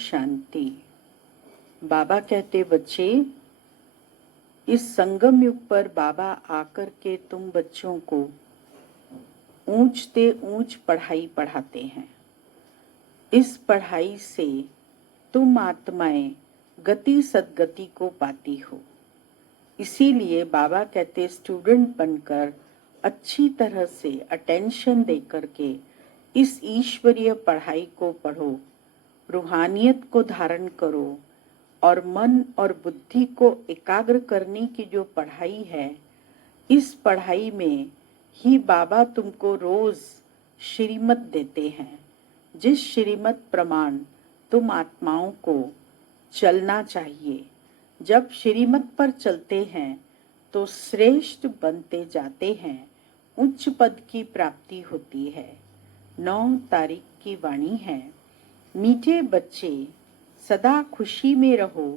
शांति। बाबा कहते, बच्चे, इस संगम युग पर बाबा आकर के तुम बच्चों को ऊंचते ऊंच पढ़ाई पढ़ाते हैं। इस पढ़ाई से तुम आत्माएं गति सद्गति को पाती हो। इसीलिए बाबा कहते, स्टूडेंट बनकर अच्छी तरह से अटेंशन देकर के इस ईश्वरीय पढ़ाई को पढ़ो, रूहानियत को धारण करो और मन और बुद्धि को एकाग्र करने की जो पढ़ाई है, इस पढ़ाई में ही बाबा तुमको रोज श्रीमत देते हैं, जिस श्रीमत प्रमाण तुम आत्माओं को चलना चाहिए। जब श्रीमत पर चलते हैं तो श्रेष्ठ बनते जाते हैं, उच्च पद की प्राप्ति होती है। 9 तारीख की वाणी है, मीठे बच्चे सदा खुशी में रहो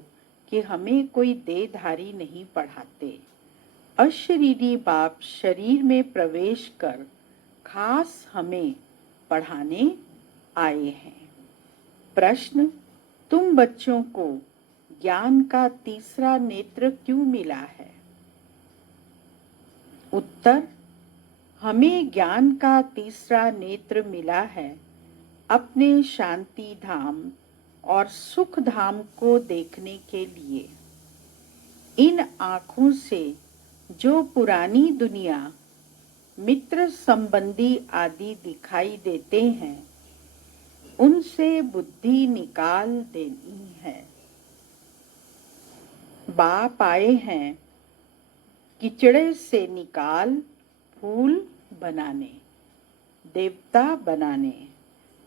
कि हमें कोई देहधारी नहीं पढ़ाते। अशरीरी बाप शरीर में प्रवेश कर खास हमें पढ़ाने आए हैं। प्रश्न, तुम बच्चों को ज्ञान का तीसरा नेत्र क्यों मिला है? उत्तर, हमें ज्ञान का तीसरा नेत्र मिला है अपने शांति धाम और सुख धाम को देखने के लिए। इन आँखों से जो पुरानी दुनिया, मित्र संबंधी आदि दिखाई देते हैं, उनसे बुद्धि निकाल देनी है। बाप आए हैं कीचड़े से निकाल फूल बनाने, देवता बनाने,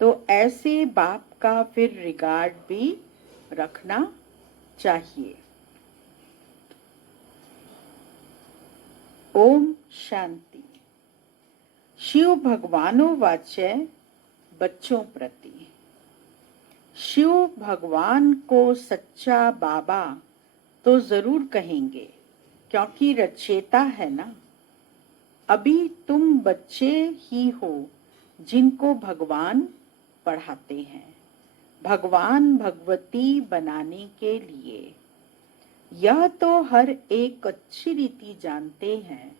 तो ऐसे बाप का फिर रिगार्ड भी रखना चाहिए। ओम शांति। शिव भगवानो वाच्य बच्चों प्रति। शिव भगवान को सच्चा बाबा तो जरूर कहेंगे, क्योंकि रचयिता है ना। अभी तुम बच्चे ही हो जिनको भगवान पढ़ाते हैं, भगवान भगवती बनाने के लिए। यह तो हर एक अच्छी रीति जानते हैं।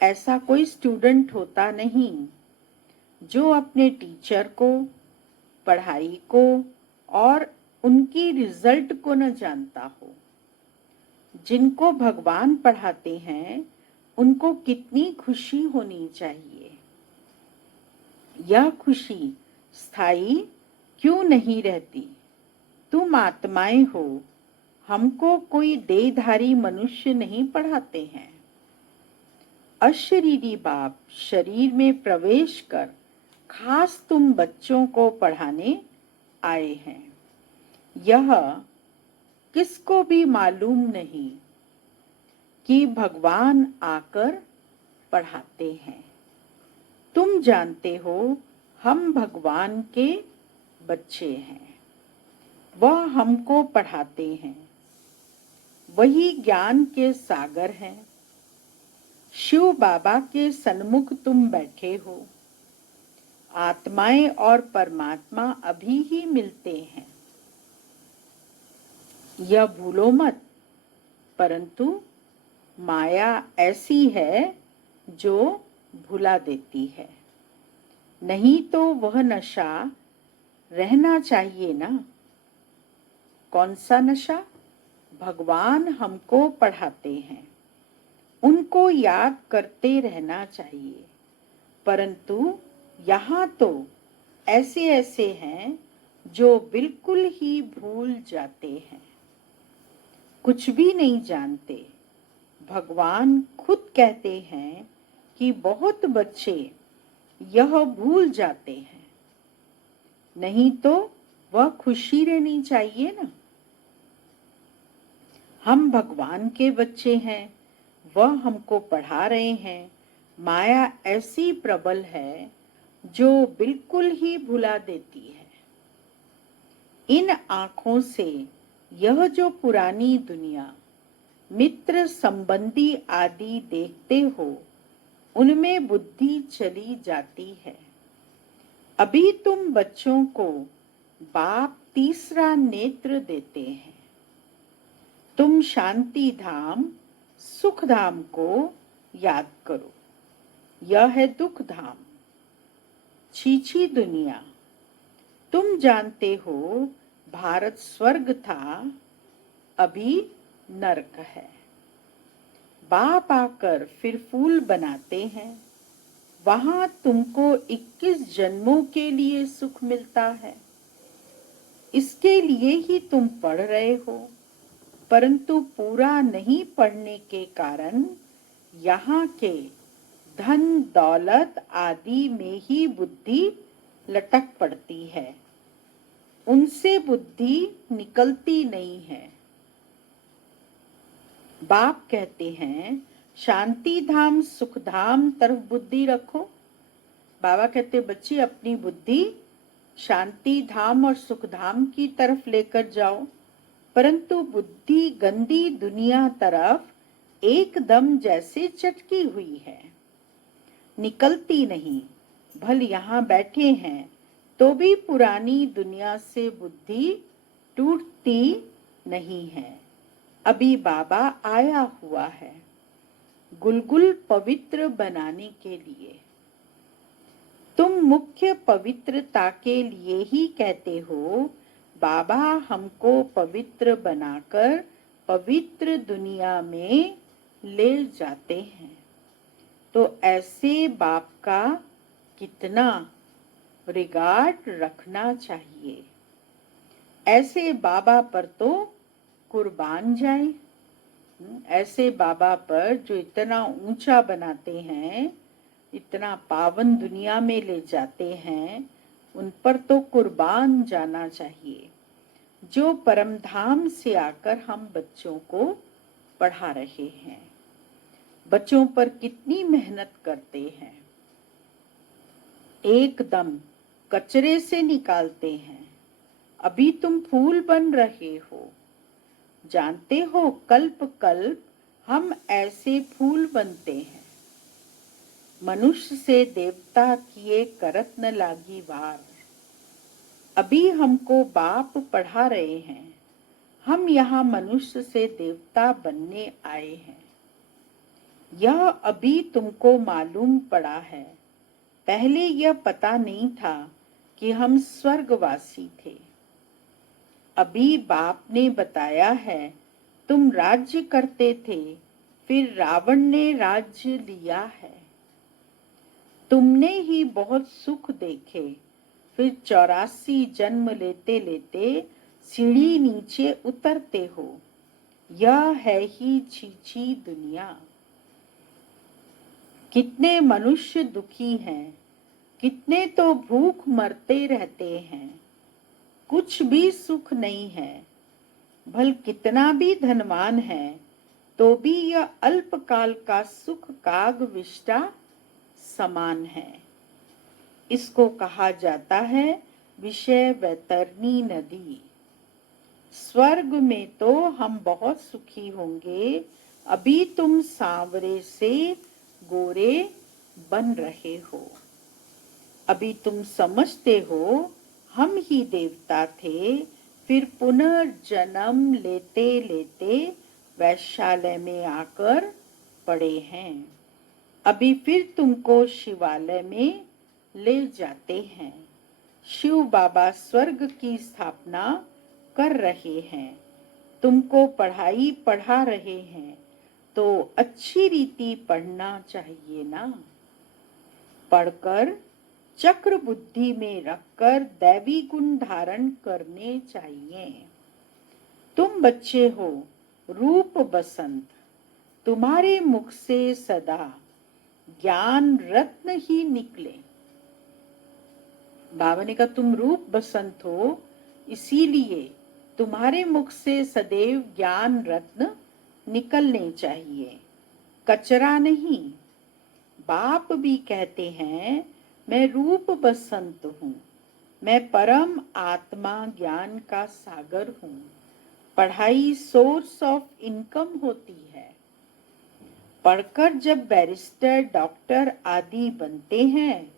ऐसा कोई स्टूडेंट होता नहीं जो अपने टीचर को, पढ़ाई को और उनकी रिजल्ट को न जानता हो। जिनको भगवान पढ़ाते हैं उनको कितनी खुशी होनी चाहिए। यह खुशी स्थायी क्यों नहीं रहती? तुम आत्माएं हो, हमको कोई देहधारी मनुष्य नहीं पढ़ाते हैं। अशरीरी बाप शरीर में प्रवेश कर खास तुम बच्चों को पढ़ाने आए हैं। यह किसको भी मालूम नहीं कि भगवान आकर पढ़ाते हैं। तुम जानते हो हम भगवान के बच्चे हैं, वह हमको पढ़ाते हैं। वही ज्ञान के सागर हैं। शिव बाबा के सन्मुख तुम बैठे हो। आत्माएं और परमात्मा अभी ही मिलते हैं, यह भूलो मत। परंतु माया ऐसी है जो भुला देती है। नहीं तो वह नशा रहना चाहिए ना। कौन सा नशा? भगवान हमको पढ़ाते हैं, उनको याद करते रहना चाहिए। परंतु यहाँ तो ऐसे ऐसे हैं जो बिल्कुल ही भूल जाते हैं, कुछ भी नहीं जानते। भगवान खुद कहते हैं कि बहुत बच्चे यह भूल जाते हैं। नहीं तो वह खुशी रहनी चाहिए ना। हम भगवान के बच्चे हैं, वह हमको पढ़ा रहे हैं। माया ऐसी प्रबल है जो बिल्कुल ही भुला देती है। इन आँखों से यह जो पुरानी दुनिया, मित्र संबंधी आदि देखते हो, उनमें बुद्धि चली जाती है। अभी तुम बच्चों को बाप तीसरा नेत्र देते हैं। तुम शांति धाम सुख धाम को याद करो, यह है दुख धाम, छीछी दुनिया। तुम जानते हो भारत स्वर्ग था, अभी नरक है। बाप आकर फिर फूल बनाते हैं, वहां तुमको 21 जन्मों के लिए सुख मिलता है। इसके लिए ही तुम पढ़ रहे हो, परंतु पूरा नहीं पढ़ने के कारण यहाँ के धन दौलत आदि में ही बुद्धि लटक पड़ती है, उनसे बुद्धि निकलती नहीं है। बाप कहते हैं शांति धाम सुख धाम तरफ बुद्धि रखो। बाबा कहते बच्चे अपनी बुद्धि शांति धाम और सुख धाम की तरफ लेकर जाओ, परंतु बुद्धि गंदी दुनिया तरफ एकदम जैसे चटकी हुई है, निकलती नहीं। भल यहाँ बैठे हैं तो भी पुरानी दुनिया से बुद्धि टूटती नहीं है। अभी बाबा आया हुआ है गुलगुल पवित्र बनाने के लिए। तुम मुख्य पवित्रता के लिए ही कहते हो बाबा हमको पवित्र बनाकर पवित्र दुनिया में ले जाते हैं। तो ऐसे बाप का कितना रिगार्ड रखना चाहिए। ऐसे बाबा पर तो कुर्बान जाए। ऐसे बाबा पर जो इतना ऊंचा बनाते हैं, इतना पावन दुनिया में ले जाते हैं, उन पर तो कुर्बान जाना चाहिए। जो परम धाम से आकर हम बच्चों को पढ़ा रहे हैं, बच्चों पर कितनी मेहनत करते हैं, एकदम कचरे से निकालते हैं। अभी तुम फूल बन रहे हो, जानते हो कल्प कल्प हम ऐसे फूल बनते हैं। मनुष्य से देवता किए करत न लागी वार। अभी हमको बाप पढ़ा रहे हैं, हम यहाँ मनुष्य से देवता बनने आए हैं। यह अभी तुमको मालूम पड़ा है, पहले यह पता नहीं था कि हम स्वर्गवासी थे। अभी बाप ने बताया है तुम राज्य करते थे, फिर रावण ने राज्य लिया है। तुमने ही बहुत सुख देखे, फिर 84 जन्म लेते लेते सीढ़ी नीचे उतरते हो। यह है ही छीछी दुनिया। कितने मनुष्य दुखी हैं, कितने तो भूख मरते रहते हैं, कुछ भी सुख नहीं है। भल कितना भी धनवान है तो भी यह अल्पकाल का सुख काग विष्टा समान है। इसको कहा जाता है विषय वैतरणी नदी। स्वर्ग में तो हम बहुत सुखी होंगे, अभी तुम सांवरे से गोरे बन रहे हो। अभी तुम समझते हो हम ही देवता थे, फिर पुनर्जन्म लेते लेते वैश्यालय में आकर पड़े हैं। अभी फिर तुमको शिवालय में ले जाते हैं। शिव बाबा स्वर्ग की स्थापना कर रहे हैं, तुमको पढ़ाई पढ़ा रहे हैं, तो अच्छी रीति पढ़ना चाहिए ना। पढ़कर चक्र बुद्धि में रखकर दैवी गुण धारण करने चाहिए। तुम बच्चे हो रूप बसंत, तुम्हारे मुख से सदा ज्ञान रत्न ही निकले। बाबा ने कहा तुम रूप बसंत हो, इसीलिए तुम्हारे मुख से सदैव ज्ञान रत्न निकलने चाहिए, कचरा नहीं। बाप भी कहते हैं मैं रूप बसंत हूँ, मैं परम आत्मा ज्ञान का सागर हूँ। पढ़ाई सोर्स ऑफ इनकम होती है। पढ़कर जब बैरिस्टर डॉक्टर आदि बनते हैं,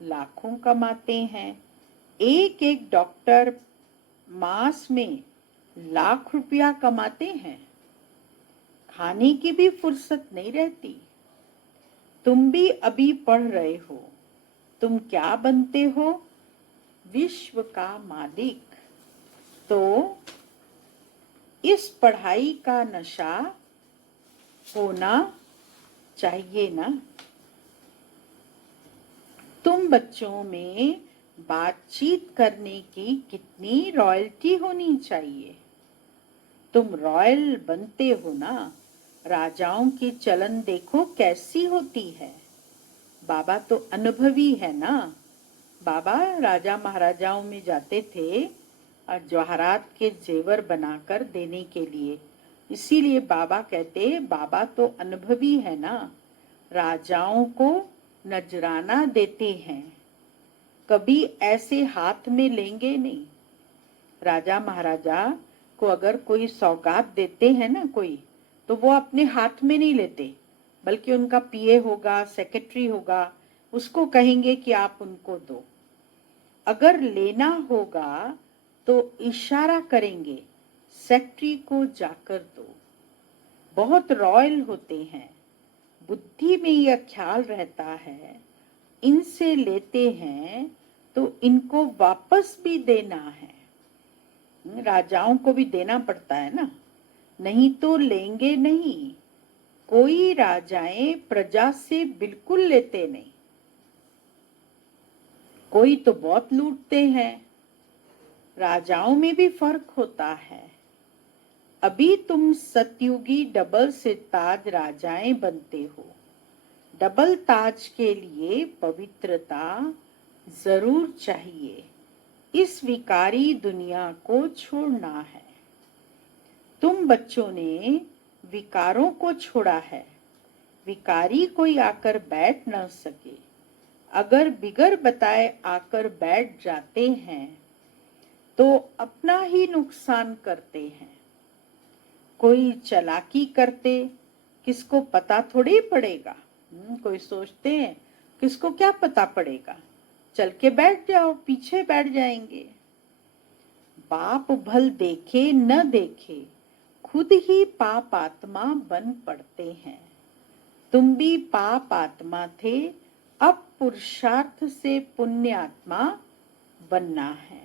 लाखों कमाते हैं। एक एक डॉक्टर मास में लाख रुपया कमाते हैं, खाने की भी फुर्सत नहीं रहती। तुम भी अभी पढ़ रहे हो, तुम क्या बनते हो? विश्व का मालिक। तो इस पढ़ाई का नशा होना चाहिए ना। तुम बच्चों में बातचीत करने की कितनी रॉयल्टी होनी चाहिए। तुम रॉयल बनते हो ना। राजाओं की चलन देखो कैसी होती है। बाबा तो अनुभवी है ना। बाबा राजा महाराजाओं में जाते थे और जवाहरात के जेवर बनाकर देने के लिए। इसीलिए बाबा कहते बाबा तो अनुभवी है ना। राजाओं को नजराना देते हैं, कभी ऐसे हाथ में लेंगे नहीं। राजा महाराजा को अगर कोई सौगात देते हैं ना कोई, तो वो अपने हाथ में नहीं लेते, बल्कि उनका पीए होगा, सेक्रेटरी होगा, उसको कहेंगे कि आप उनको दो। अगर लेना होगा तो इशारा करेंगे, सेक्रेटरी को जाकर दो। बहुत रॉयल होते हैं। बुद्धि में यह ख्याल रहता है, इनसे लेते हैं तो इनको वापस भी देना है। राजाओं को भी देना पड़ता है ना, नहीं तो लेंगे नहीं। कोई राजाएं प्रजा से बिल्कुल लेते नहीं, कोई तो बहुत लूटते हैं। राजाओं में भी फर्क होता है। अभी तुम सतयुगी डबल सिताज राजाएं बनते हो। डबल ताज के लिए पवित्रता जरूर चाहिए। इस विकारी दुनिया को छोड़ना है। तुम बच्चों ने विकारों को छोड़ा है। विकारी कोई आकर बैठ न सके। अगर बिगर बताए आकर बैठ जाते हैं तो अपना ही नुकसान करते हैं। कोई चालाकी करते किसको पता थोड़ी पड़ेगा। कोई सोचते हैं किसको क्या पता पड़ेगा, चल के बैठ जाओ, पीछे बैठ जाएंगे। बाप भल देखे न देखे, खुद ही पाप आत्मा बन पड़ते हैं। तुम भी पाप आत्मा थे, अब पुरुषार्थ से पुण्य आत्मा बनना है।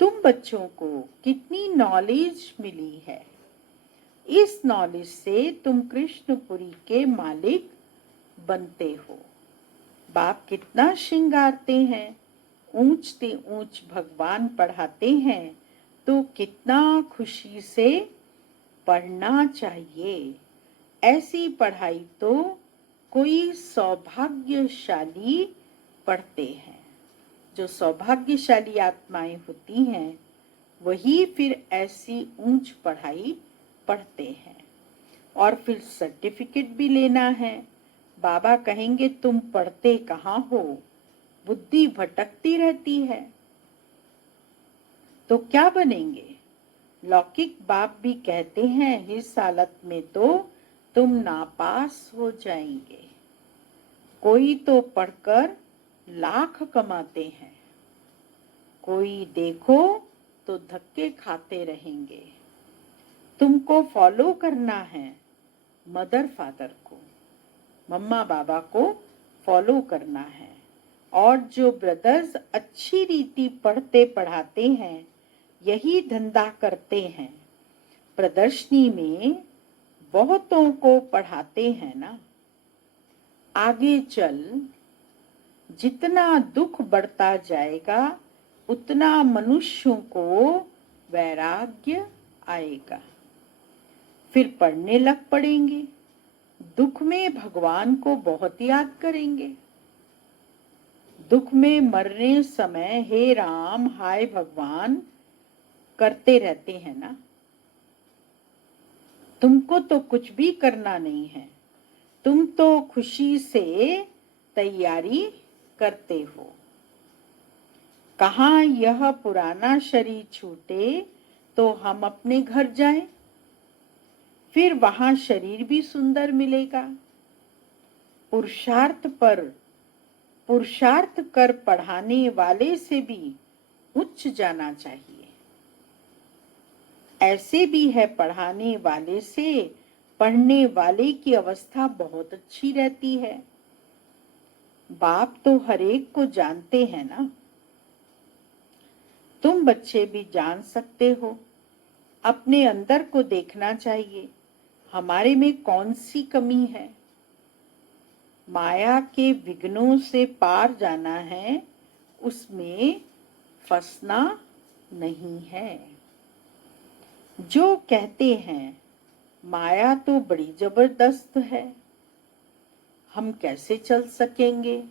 तुम बच्चों को कितनी नॉलेज मिली है। इस नॉलेज से तुम कृष्णपुरी के मालिक बनते हो। बाप कितना श्रृंगारते हैं, ऊंचते ऊंच भगवान पढ़ाते हैं, तो कितना खुशी से पढ़ना चाहिए। ऐसी पढ़ाई तो कोई सौभाग्यशाली पढ़ते हैं। जो सौभाग्यशाली आत्माएं होती हैं वही फिर ऐसी ऊंच पढ़ाई पढ़ते हैं। और फिर सर्टिफिकेट भी लेना है। बाबा कहेंगे तुम पढ़ते कहाँ हो, बुद्धि भटकती रहती है। तो क्या बनेंगे? लौकिक बाप भी कहते हैं इस हालत में तो तुम नापास हो जाएंगे। कोई तो पढ़कर लाख कमाते हैं, कोई देखो तो धक्के खाते रहेंगे। तुमको फॉलो करना है मदर फादर को, मम्मा बाबा को फॉलो करना है। और जो ब्रदर्स अच्छी रीति पढ़ते पढ़ाते हैं यही धंधा करते हैं। प्रदर्शनी में बहुतों को पढ़ाते हैं ना। आगे चल जितना दुख बढ़ता जाएगा उतना मनुष्यों को वैराग्य आएगा। फिर पढ़ने लग पड़ेंगे। दुख में भगवान को बहुत याद करेंगे। दुख में मरने समय हे राम हाय भगवान करते रहते हैं ना। तुमको तो कुछ भी करना नहीं है, तुम तो खुशी से तैयारी करते हो। कहाँ यह पुराना शरीर छूटे तो हम अपने घर जाएं, फिर वहां शरीर भी सुंदर मिलेगा। पुरुषार्थ कर पढ़ाने वाले से भी उच्च जाना चाहिए। ऐसे भी है पढ़ाने वाले से पढ़ने वाले की अवस्था बहुत अच्छी रहती है। बाप तो हरेक को जानते हैं ना। तुम बच्चे भी जान सकते हो। अपने अंदर को देखना चाहिए, हमारे में कौन सी कमी है। माया के विघ्नों से पार जाना है, उसमें फंसना नहीं है। जो कहते हैं माया तो बड़ी जबरदस्त है, हम कैसे चल सकेंगे?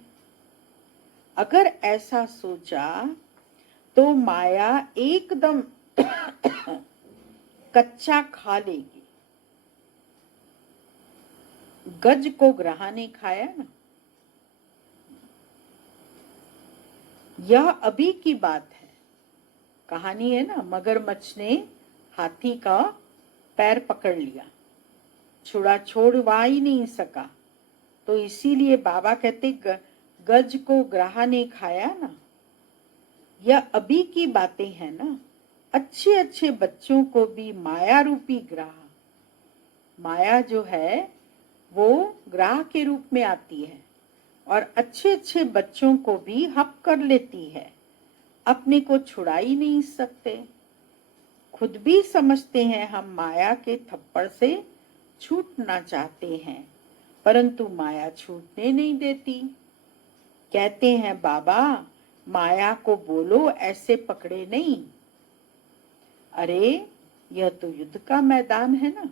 अगर ऐसा सोचा तो माया एकदम कच्चा खा लेगी। गज को ग्राह ने खाया ना। यह अभी की बात है। कहानी है ना, मगरमच्छ ने हाथी का पैर पकड़ लिया, छुड़वा ही नहीं सका। तो इसीलिए बाबा कहते गज को ग्राह ने खाया ना। यह अभी की बातें हैं ना। अच्छे अच्छे बच्चों को भी माया रूपी ग्राह, माया जो है वो ग्राह के रूप में आती है और अच्छे अच्छे बच्चों को भी हप कर लेती है। अपने को छुड़ा ही नहीं सकते। खुद भी समझते हैं हम माया के थप्पड़ से छूटना चाहते हैं, परंतु माया छूटने नहीं देती। कहते हैं बाबा माया को बोलो ऐसे पकड़े नहीं। अरे यह तो युद्ध का मैदान है ना।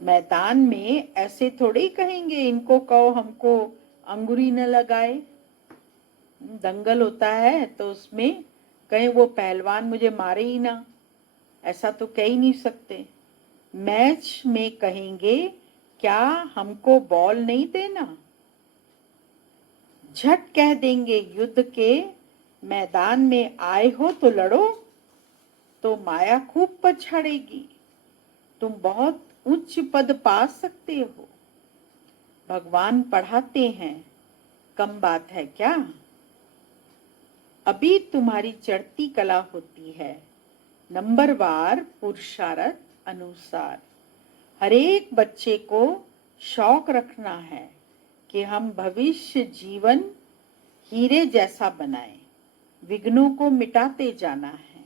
मैदान में ऐसे थोड़े ही कहेंगे इनको कहो हमको अंगुरी न लगाए। दंगल होता है तो उसमें कहीं वो पहलवान मुझे मारे ही ना, ऐसा तो कह ही नहीं सकते। मैच में कहेंगे क्या हमको बॉल नहीं देना? झट कह देंगे युद्ध के मैदान में आए हो तो लड़ो, तो माया खूब पछाड़ेगी। तुम बहुत उच्च पद पा सकते हो। भगवान पढ़ाते हैं, कम बात है क्या? अभी तुम्हारी चढ़ती कला होती है, नंबरवार पुरुषार्थ अनुसार। हरेक बच्चे को शौक रखना है कि हम भविष्य जीवन हीरे जैसा बनाएं। विघ्नों को मिटाते जाना है।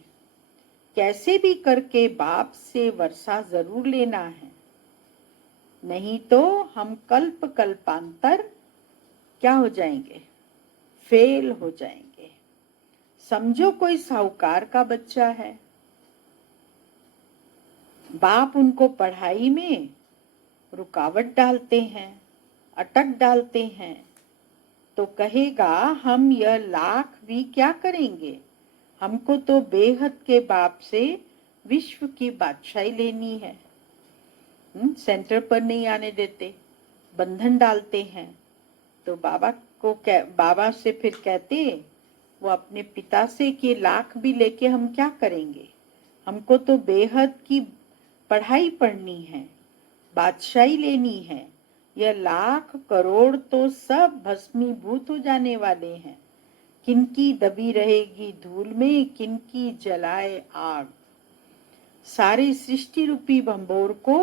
कैसे भी करके बाप से वर्षा जरूर लेना है, नहीं तो हम कल्प कल्पांतर क्या हो जाएंगे? फेल हो जाएंगे। समझो कोई साहूकार का बच्चा है, बाप उनको पढ़ाई में रुकावट डालते हैं, अटक डालते हैं, तो कहेगा हम यह लाख भी क्या करेंगे, हमको तो बेहद के बाप से विश्व की बादशाही लेनी है। सेंटर पर नहीं आने देते, बंधन डालते हैं। तो बाबा से फिर कहते वो अपने पिता से कि लाख भी लेके हम क्या करेंगे, हमको तो बेहद की पढ़ाई पढ़नी है, बादशाही लेनी है। यह लाख करोड़ तो सब भस्मीभूत हो जाने वाले हैं। किनकी दबी रहेगी धूल में, किनकी जलाए आग। सारी सृष्टि रूपी भंबोर को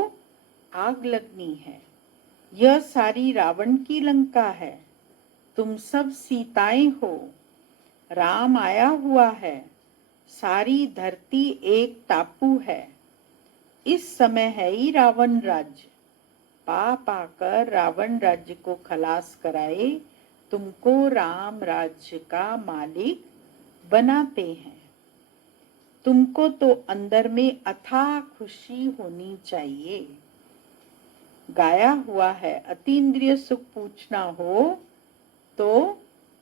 आग लगनी है। यह सारी रावण की लंका है। तुम सब सीताएं हो, राम आया हुआ है। सारी धरती एक टापू है। इस समय है ही रावण राज्य। पाप आकर रावण राज्य को खलास कराए, तुमको राम राज्य का मालिक बनाते हैं। तुमको तो अंदर में अथाह खुशी होनी चाहिए। गाया हुआ है, अतीन्द्रिय सुख पूछना हो तो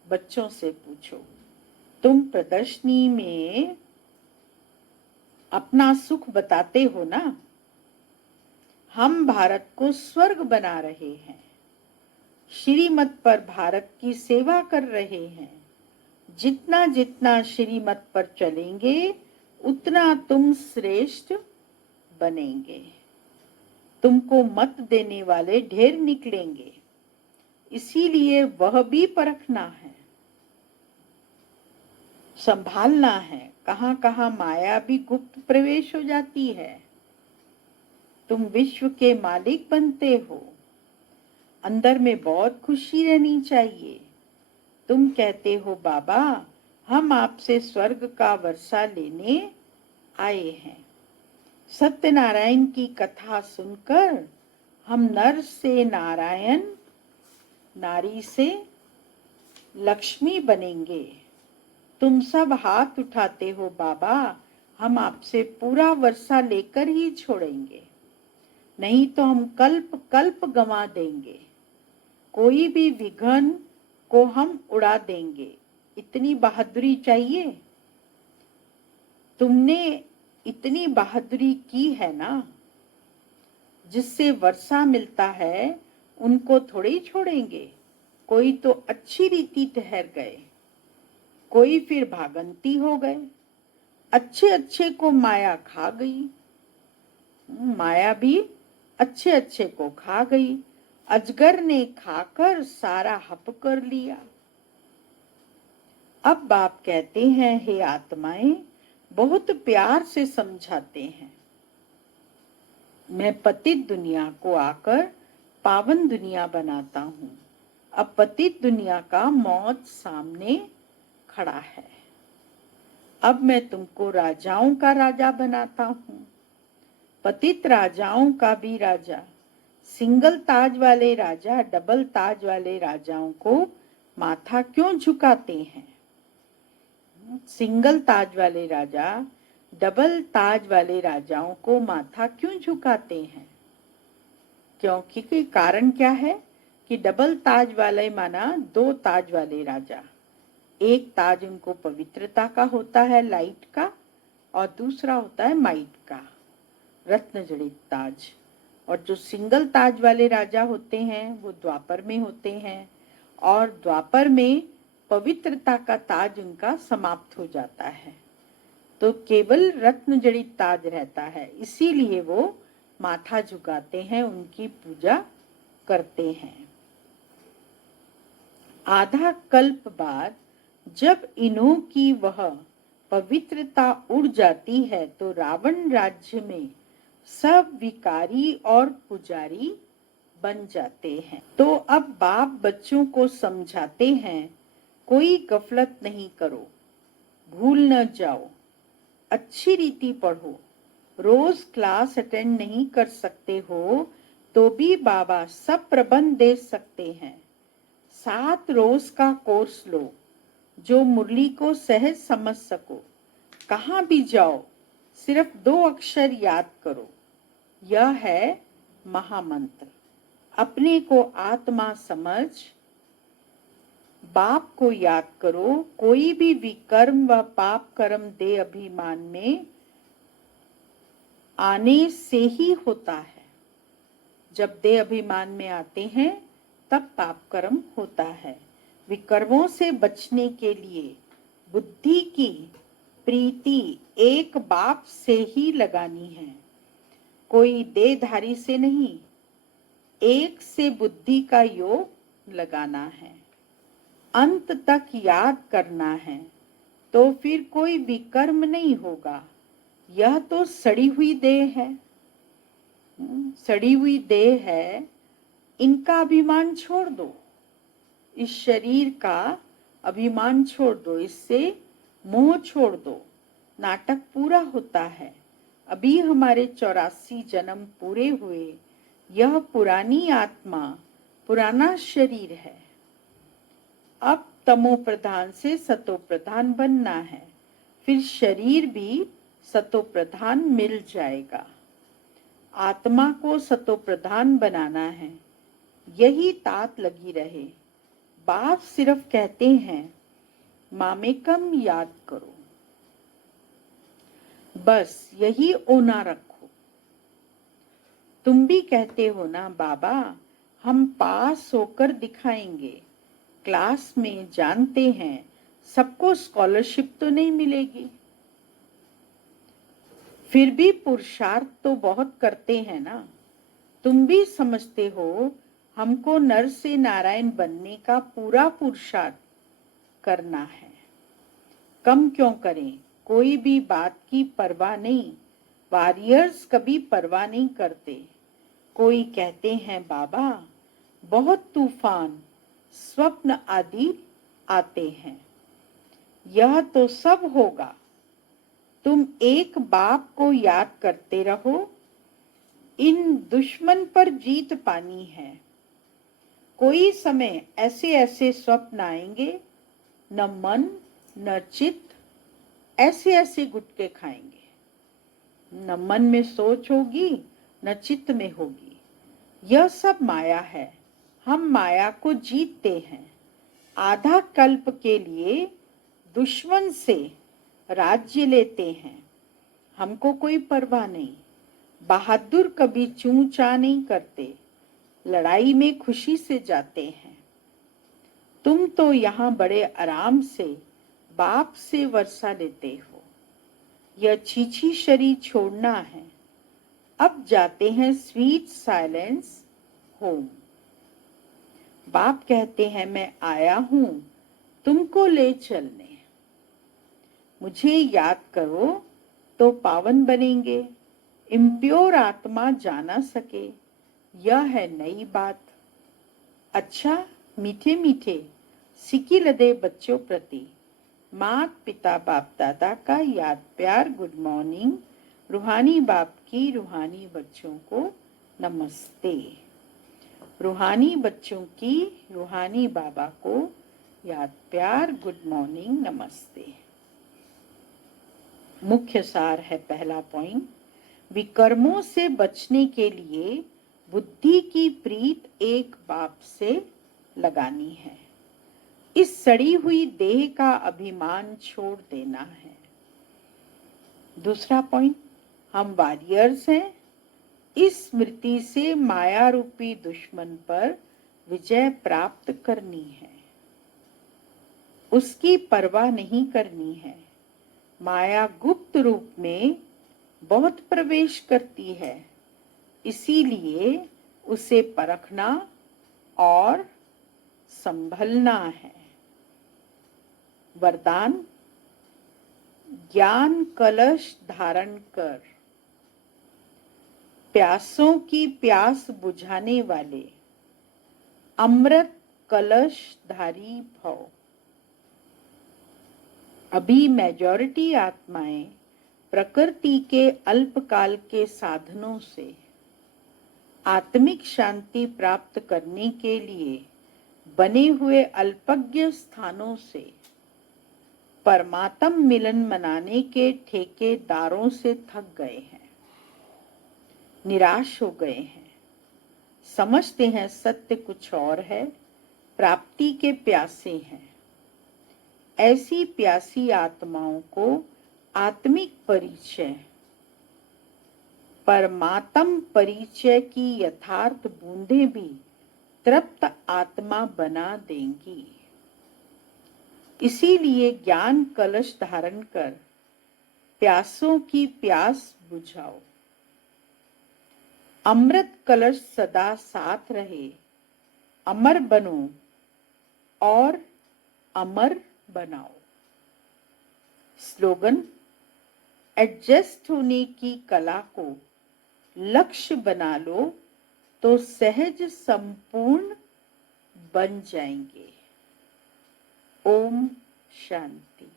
बच्चों से पूछो। तुम प्रदर्शनी में अपना सुख बताते हो ना। हम भारत को स्वर्ग बना रहे हैं, श्रीमत पर भारत की सेवा कर रहे हैं। जितना जितना श्रीमत पर चलेंगे उतना तुम श्रेष्ठ बनेंगे। तुमको मत देने वाले ढेर निकलेंगे, इसीलिए वह भी परखना है, संभालना है, कहाँ कहाँ माया भी गुप्त प्रवेश हो जाती है। तुम विश्व के मालिक बनते हो। अंदर में बहुत खुशी रहनी चाहिए। तुम कहते हो बाबा हम आपसे स्वर्ग का वर्षा लेने आए हैं। सत्यनारायण की कथा सुनकर हम नर से नारायण, नारी से लक्ष्मी बनेंगे। तुम सब हाथ उठाते हो बाबा हम आपसे पूरा वर्षा लेकर ही छोड़ेंगे, नहीं तो हम कल्प कल्प गंवा देंगे। कोई भी विघ्न को हम उड़ा देंगे। इतनी बहादुरी चाहिए? तुमने इतनी बहादुरी की है ना, जिससे वर्षा मिलता है उनको थोड़े ही छोड़ेंगे। कोई तो अच्छी रीति ठहर गए, कोई फिर भागंती हो गए। अच्छे अच्छे को माया खा गई। माया भी अच्छे अच्छे को खा गई। अजगर ने खाकर सारा हप कर लिया। अब बाप कहते हैं हे आत्माएं, बहुत प्यार से समझाते हैं। मैं पतित दुनिया को आकर पावन दुनिया बनाता हूँ। अब पतित दुनिया का मौत सामने खड़ा है। अब मैं तुमको राजाओं का राजा बनाता हूँ। पतित राजाओं का भी राजा। सिंगल ताज वाले राजा डबल ताज वाले राजाओं को माथा क्यों झुकाते हैं? सिंगल ताज वाले राजा डबल ताज वाले राजाओं को माथा क्यों झुकाते हैं? क्योंकि कारण क्या है कि डबल ताज वाले माना दो ताज वाले राजा। एक ताज उनको पवित्रता का होता है, लाइट का, और दूसरा होता है माइट का, रत्न जड़ित ताज। और जो सिंगल ताज वाले राजा होते हैं वो द्वापर में होते हैं, और द्वापर में पवित्रता का ताज उनका समाप्त हो जाता है, तो केवल रत्न जड़ित ताज रहता है। इसीलिए वो माथा झुकाते हैं, उनकी पूजा करते हैं। आधा कल्प बाद जब इन्हों की वह पवित्रता उड़ जाती है तो रावण राज्य में सब विकारी और पुजारी बन जाते हैं। तो अब बाप बच्चों को समझाते हैं, कोई गफलत नहीं करो, भूल न जाओ, अच्छी रीति पढ़ो। रोज क्लास अटेंड नहीं कर सकते हो तो भी बाबा सब प्रबंध दे सकते हैं। 7 रोज का कोर्स लो जो मुरली को सहज समझ सको। कहाँ भी जाओ सिर्फ 2 अक्षर याद करो, यह है महामंत्र। अपने को आत्मा समझ बाप को याद करो। कोई भी विकर्म व पाप कर्म दे अभिमान में आने से ही होता है। जब दे अभिमान में आते हैं तब पाप कर्म होता है। विकर्मों से बचने के लिए बुद्धि की प्रीति एक बाप से ही लगानी है, कोई देहधारी से नहीं। एक से बुद्धि का योग लगाना है, अंत तक याद करना है, तो फिर कोई विकर्म नहीं होगा। यह तो सड़ी हुई देह है, सड़ी हुई देह है, इनका अभिमान छोड़ दो। इस शरीर का अभिमान छोड़ दो, इससे मोह छोड़ दो। नाटक पूरा होता है। अभी हमारे 84 जन्म पूरे हुए। यह पुरानी आत्मा, पुराना शरीर है। अब तमो प्रधान से सतो प्रधान बनना है, फिर शरीर भी सतो प्रधान मिल जाएगा। आत्मा को सतो प्रधान बनाना है, यही तात लगी रहे। बाप सिर्फ कहते हैं मामेकम याद करो, बस यही ओना रखो। तुम भी कहते हो ना बाबा हम पास होकर दिखाएंगे। क्लास में जानते हैं सबको स्कॉलरशिप तो नहीं मिलेगी, फिर भी पुरुषार्थ तो बहुत करते हैं ना। तुम भी समझते हो हमको नर से नारायण बनने का पूरा पुरुषार्थ करना है। कम क्यों करें, कोई भी बात की परवाह नहीं। वॉरियर्स कभी परवाह नहीं करते। कोई कहते हैं बाबा बहुत तूफान स्वप्न आदि आते हैं, यह तो सब होगा, तुम एक बाप को याद करते रहो, इन दुश्मन पर जीत पानी है। कोई समय ऐसे ऐसे स्वप्न आएंगे, न मन न चित्त ऐसे ऐसे गुटके खाएंगे, न मन में सोच होगी न चित्त में होगी। यह सब माया है, हम माया को जीतते हैं। आधा कल्प के लिए दुश्मन से राज्य लेते हैं, हमको कोई परवाह नहीं। बहादुर कभी चूं चा नहीं करते, लड़ाई में खुशी से जाते हैं। तुम तो यहाँ बड़े आराम से बाप से वर्षा लेते हो। यह छीछी शरीर छोड़ना है, अब जाते हैं स्वीट साइलेंस होम। बाप कहते हैं मैं आया हूं तुमको ले चलने, मुझे याद करो तो पावन बनेंगे, इम्प्योर आत्मा जाना सके, यह है नई बात। अच्छा मीठे मीठे सिकी लदे बच्चों प्रति मात पिता बाप दादा का याद प्यार गुड मॉर्निंग। रूहानी बाप की रूहानी बच्चों को नमस्ते। रूहानी बच्चों की रूहानी बाबा को याद प्यार गुड मॉर्निंग नमस्ते। मुख्य सार है पहला पॉइंट, विकर्मों से बचने के लिए बुद्धि की प्रीत एक बाप से लगानी है। इस सड़ी हुई देह का अभिमान छोड़ देना है। दूसरा पॉइंट, हम वॉरियर्स हैं, इस स्मृति से माया रूपी दुश्मन पर विजय प्राप्त करनी है, उसकी परवाह नहीं करनी है। माया गुप्त रूप में बहुत प्रवेश करती है, इसीलिए उसे परखना और संभलना है। वरदान, ज्ञान कलश धारण कर प्यासों की प्यास बुझाने वाले अमृत कलश धारी भव। अभी मेजॉरिटी आत्माएं प्रकृति के अल्पकाल के साधनों से आत्मिक शांति प्राप्त करने के लिए बने हुए अल्पज्ञ स्थानों से परमात्म मिलन मनाने के ठेकेदारों से थक गए हैं, निराश हो गए हैं, समझते हैं सत्य कुछ और है, प्राप्ति के प्यासे हैं। ऐसी प्यासी आत्माओं को आत्मिक परिचय, परमात्म परिचय की यथार्थ बूंदें भी तृप्त आत्मा बना देंगी। इसीलिए ज्ञान कलश धारण कर प्यासों की प्यास बुझाओ। अमृत कलश सदा साथ रहे, अमर बनो और अमर बनाओ। स्लोगन, एडजस्ट होने की कला को लक्ष्य बना लो तो सहज संपूर्ण बन जाएंगे। ओम शांति।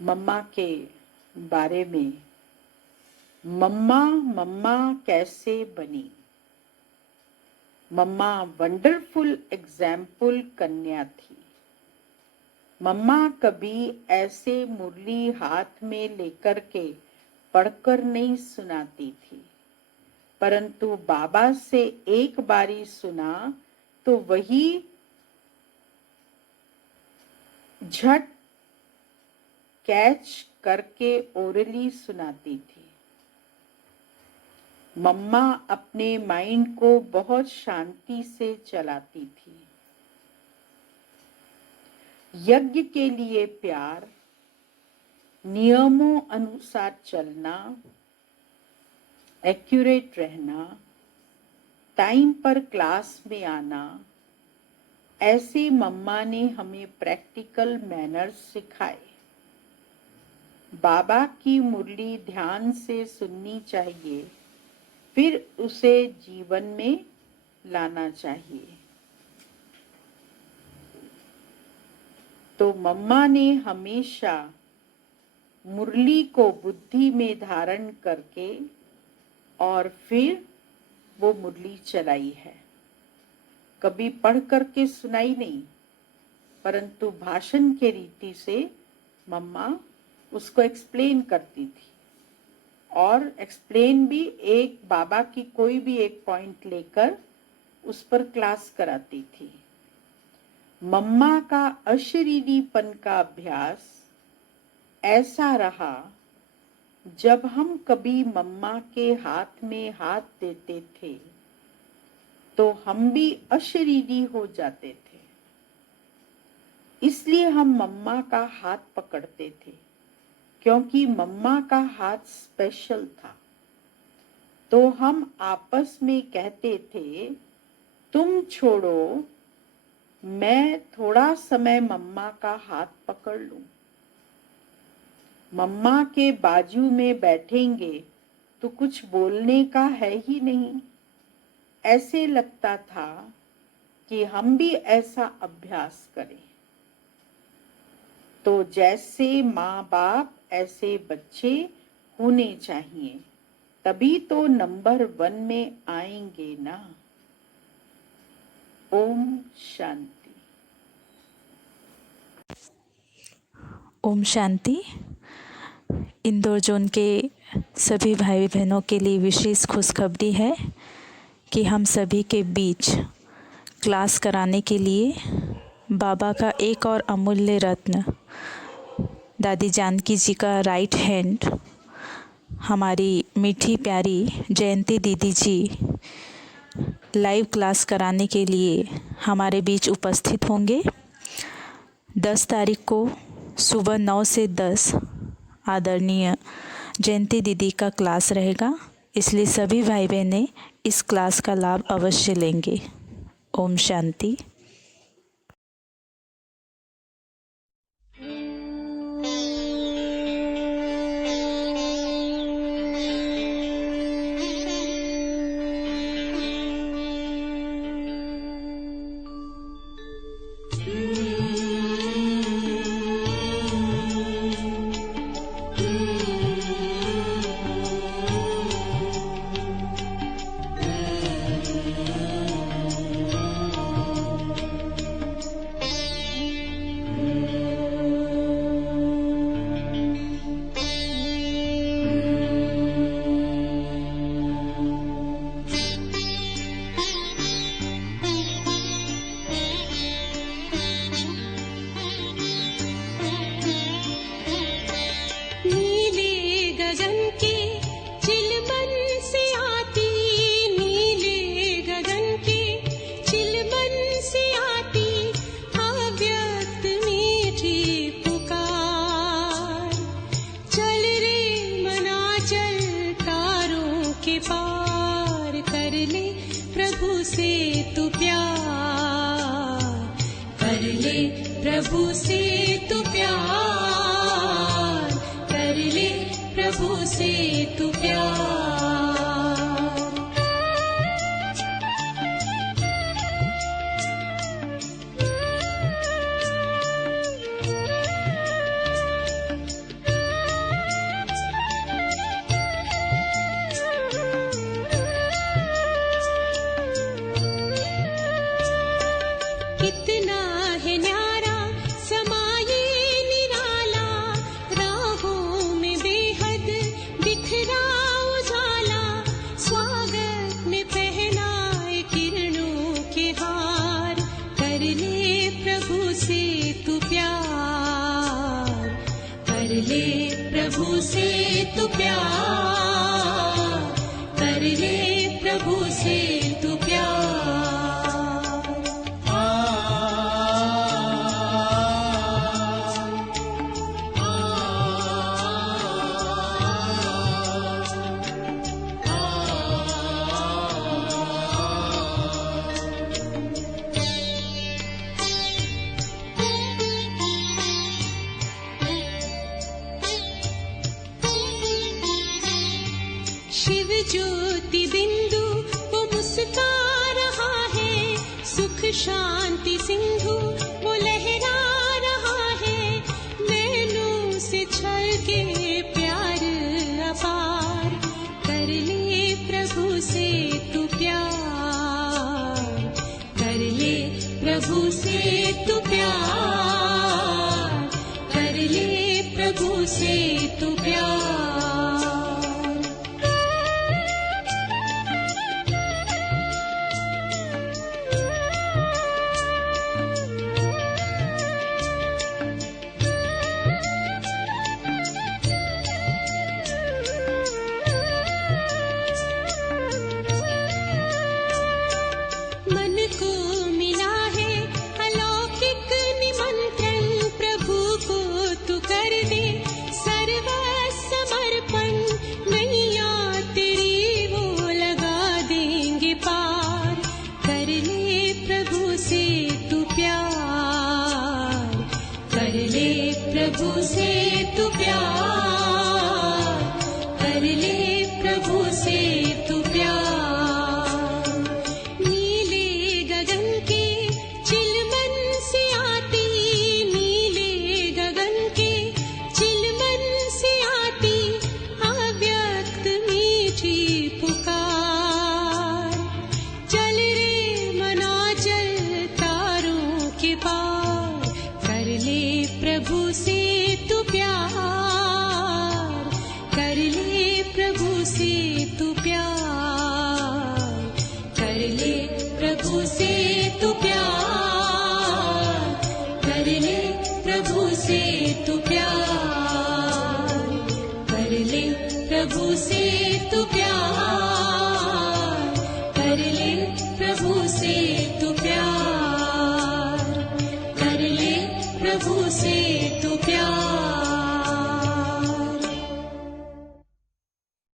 मम्मा के बारे में, मम्मा मम्मा कैसे बनी। मम्मा वंडरफुल एग्जाम्पल कन्या थी। मम्मा कभी ऐसे मुरली हाथ में लेकर के पढ़कर नहीं सुनाती थी, परंतु बाबा से एक बारी सुना तो वही झट कैच करके ओरली सुनाती थी। मम्मा अपने माइंड को बहुत शांति से चलाती थी। यज्ञ के लिए प्यार, नियमों अनुसार चलना, एक्यूरेट रहना, टाइम पर क्लास में आना, ऐसे मम्मा ने हमें प्रैक्टिकल मैनर्स सिखाए। बाबा की मुरली ध्यान से सुननी चाहिए, फिर उसे जीवन में लाना चाहिए। तो मम्मा ने हमेशा मुरली को बुद्धि में धारण करके और फिर वो मुरली चलाई है। कभी पढ़ करके सुनाई नहीं, परंतु भाषण के रीति से मम्मा उसको एक्सप्लेन करती थी, और एक्सप्लेन भी एक बाबा की कोई भी एक पॉइंट लेकर उस पर क्लास कराती थी। मम्मा का अशरीरीपन का अभ्यास ऐसा रहा, जब हम कभी मम्मा के हाथ में हाथ देते थे तो हम भी अशरीरी हो जाते थे। इसलिए हम मम्मा का हाथ पकड़ते थे, क्योंकि मम्मा का हाथ स्पेशल था। तो हम आपस में कहते थे, तुम छोड़ो, मैं थोड़ा समय मम्मा का हाथ पकड़ लूं। मम्मा के बाजू में बैठेंगे तो कुछ बोलने का है ही नहीं। ऐसे लगता था कि हम भी ऐसा अभ्यास करें। तो जैसे माँ बाप ऐसे बच्चे होने चाहिए, तभी तो नंबर 1 में आएंगे ना। ओम शांति। ओम शांति। इंदौर जोन के सभी भाई बहनों के लिए विशेष खुशखबरी है कि हम सभी के बीच क्लास कराने के लिए बाबा का एक और अमूल्य रत्न, दादी जानकी जी का राइट हैंड, हमारी मीठी प्यारी जयंती दीदी जी लाइव क्लास कराने के लिए हमारे बीच उपस्थित होंगे। 10 तारीख को सुबह 9 से 10 आदरणीय जयंती दीदी का क्लास रहेगा, इसलिए सभी भाई बहनें इस क्लास का लाभ अवश्य लेंगे। ओम शांति। प्रभु से तू प्यार कर ले, प्रभु से तू प्यार। कितना है न्यारा समाये निराला, राहों में बेहद बिखरा उजाला। शिव ज्योति बिंदु वो मुस्का रहा है, सुख शांति सिंधु वो लहरा रहा है, नैनों से छलके प्यार अपार, कर ले प्रभु से तू प्यार, कर ले प्रभु से तू प्यार, कर ले प्रभु से तू प्यार। मन को मिला है अलौकिक निमंत्रण, प्रभु को तू कर दे सर्व समर्पण, नैया तेरी वो लगा देंगे पार, कर ले प्रभु से तू प्यार, कर ले प्रभु से तू प्यार, कर ले प्रभु से तू प्यार। नीले गगन के चिलमन से आती, नीले गगन के चिलमन से आती, अव्यक्त मीठी पुकार, चल रे मना चल तारों के पार, कर ले प्रभु से तू प्यार, कर ले प्रभु से तू प्यार, कर ले प्रभु से तू प्यार, कर ले प्रभु से